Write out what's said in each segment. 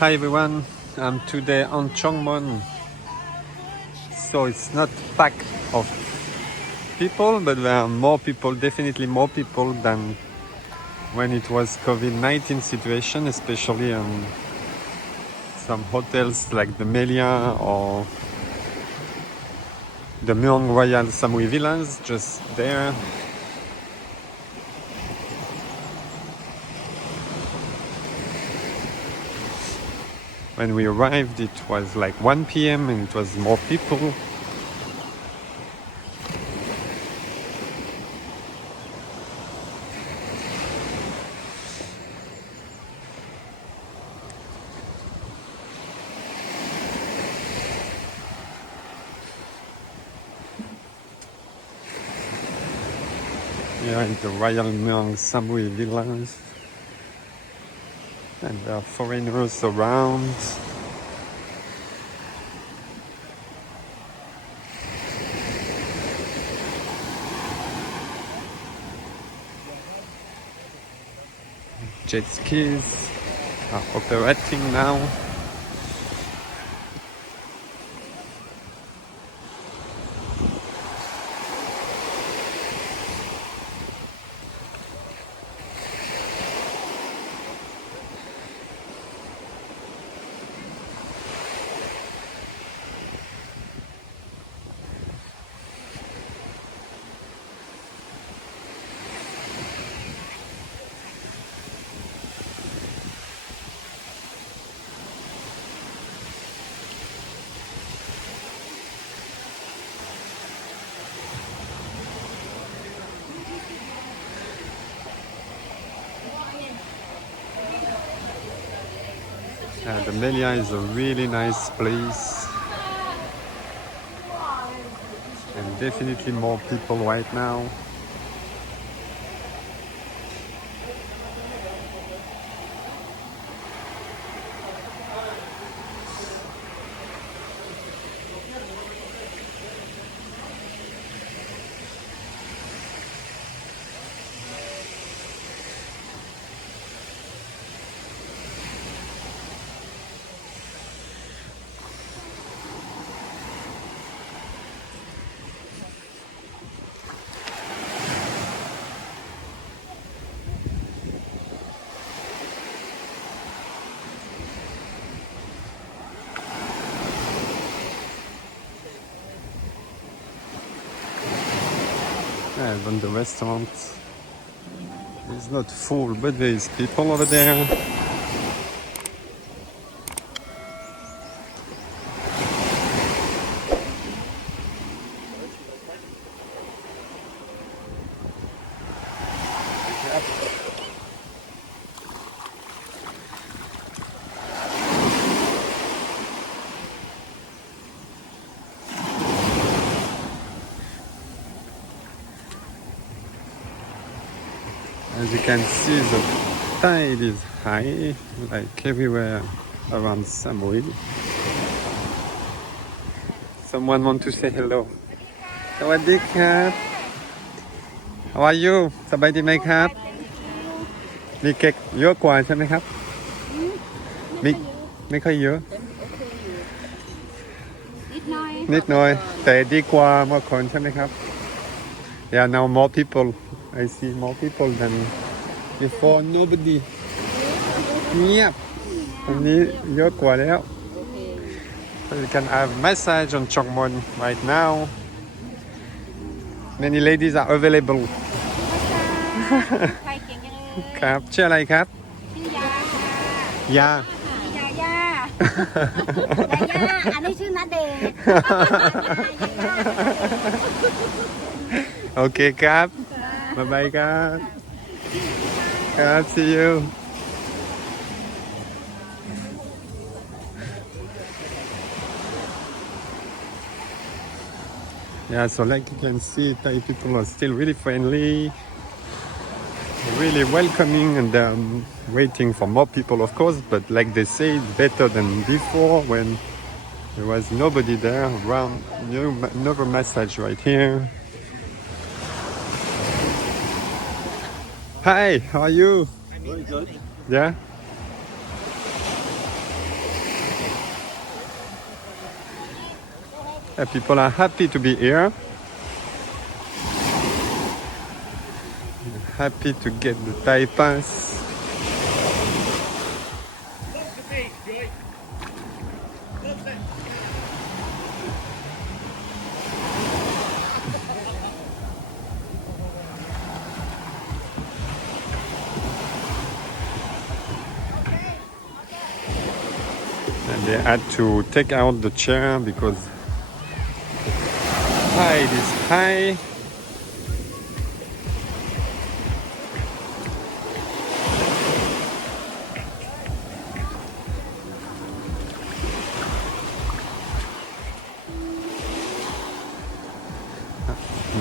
Hi everyone, I'm today on Choeng Mon. So it's not packed of people, but there are more people, definitely more people than when it was COVID-19 situation, especially in some hotels like the Melia or the Muang Royal Samui Villas, just there. When we arrived, it was like 1 p.m. and it was more people. Here in the Royal Muang Samui Villas. And there are foreigners around. Jet skis are operating now. The Melia is a really nice place and definitely more people right now. Even the restaurant is not full, but there is people over there. As you can see, the tide is high, like everywhere around Samui. Someone want to say hello. สวัสดีครับ How are you สบายดีไหมครับ มีเก๊กเยอะกว่าใช่ไหมครับ ไม่ค่อยเยอะ นิดหน่อย แต่ดีกว่าเมื่อก่อนใช่ไหมครับ Yeah, now more people. I see more people than before. Nobody. เงียบวันนี้เยอะกว่าแล้ว So you can have massage on Choeng Mon right now. Many ladies are available. ครับชื่ออะไรครับ ชื่อยาค่ะ ยา ยาย่า อันนี้ชื่อณเดชน์ โอเคครับ บ๊ายบายครับครับ see you Yeah, so like you can see, Thai people are still really friendly, really welcoming, and waiting for more people, of course. But like they say, it's better than before when there was nobody there around. Another massage right here. Hi, how are you? Very good. Yeah? People are happy to be here. Happy to get the Thai pass. And they had to take out the chair because height is high.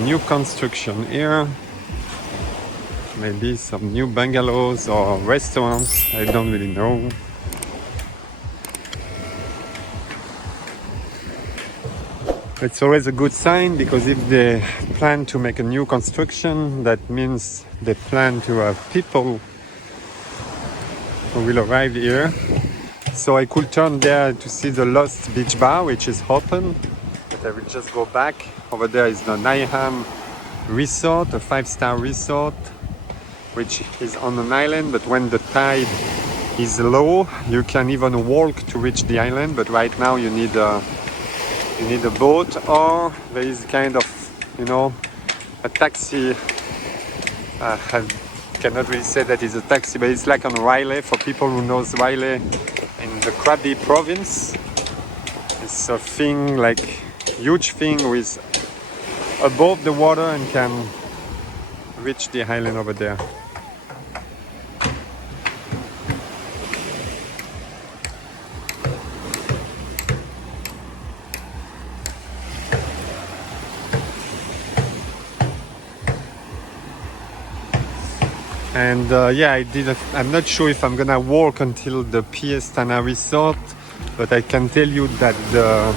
New construction here. Maybe some new bungalows or restaurants. I don't really know. It's always a good sign because if they plan to make a new construction, that means they plan to have people who will arrive here. So I could turn there to see the Lost Beach Bar, which is open. But I will just go back. Over there is the Naiham Resort, a 5-star resort, which is on an island. But when the tide is low, you can even walk to reach the island. But right now you need a boat, or there is kind of, a taxi. I cannot really say that it's a taxi, but it's like on Riley, for people who knows Riley in the Krabi province. It's a thing, like huge thing with above the water and can reach the island over there. And I'm not sure if I'm gonna walk until the Piestana Resort, but I can tell you that the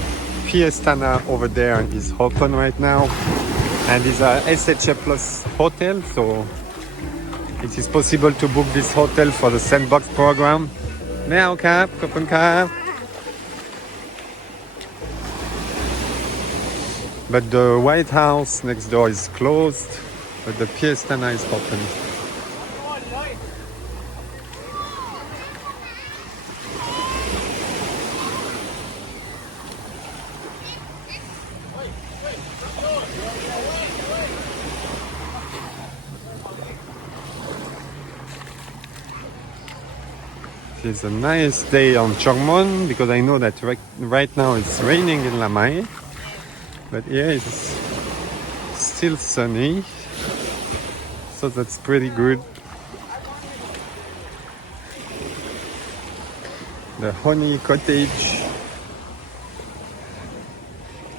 Piestana over there is open right now, and is a SHA Plus hotel, so it is possible to book this hotel for the Sandbox program. Meow cap, Kopun cap. But the White House next door is closed, but the Piestana is open. It's a nice day on Choeng Mon because I know that right now it's raining in Lamai, but here it's still sunny, so that's pretty good. The honey cottage,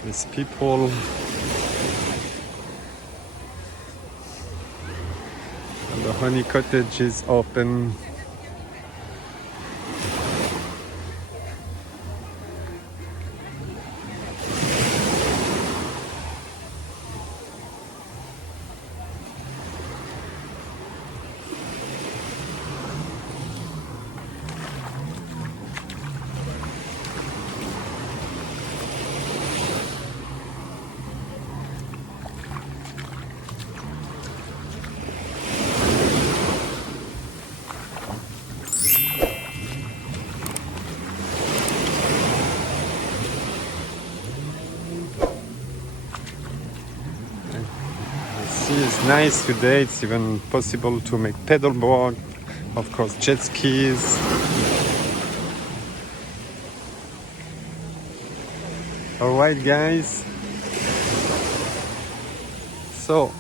there's people. And the honey cottage is open. It's nice today. It's even possible to make pedalboard, of course jet skis. Alright guys, so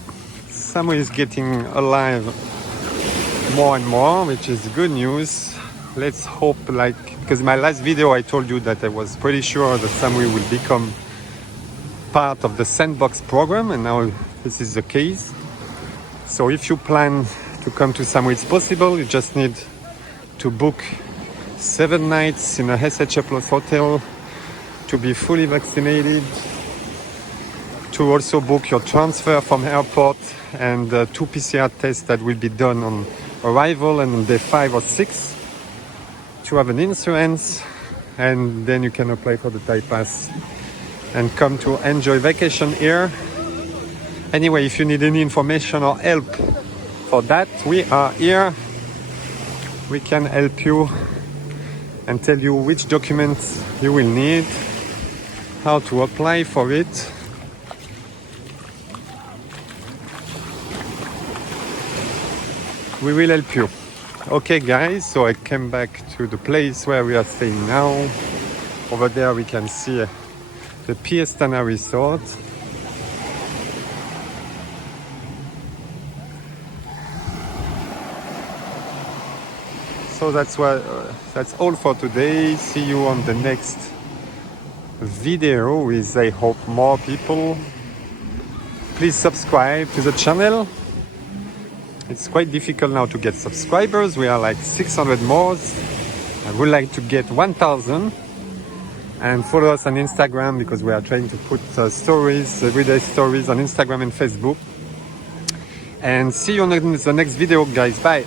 Samui is getting alive more and more, which is good news. Let's hope, because my last video I told you that I was pretty sure that Samui will become part of the Sandbox program, and now this is the case. So if you plan to come to Samui, it's possible. You just need to book 7 nights in a SHA Plus hotel, to be fully vaccinated, to also book your transfer from airport, and 2 PCR tests that will be done on arrival and on day 5 or 6, to have an insurance, and then you can apply for the Thai pass and come to enjoy vacation here. Anyway, if you need any information or help for that, we are here. We can help you and tell you which documents you will need, how to apply for it. We will help you. Okay guys, so I came back to the place where we are staying now. Over there we can see the Piestana Resort. So that's all for today. See you on the next video with, I hope, more people. Please subscribe to the channel. It's quite difficult now to get subscribers. We are like 600 more. I would like to get 1,000. And follow us on Instagram because we are trying to put stories, everyday stories on Instagram and Facebook. And see you on the next video, guys. Bye.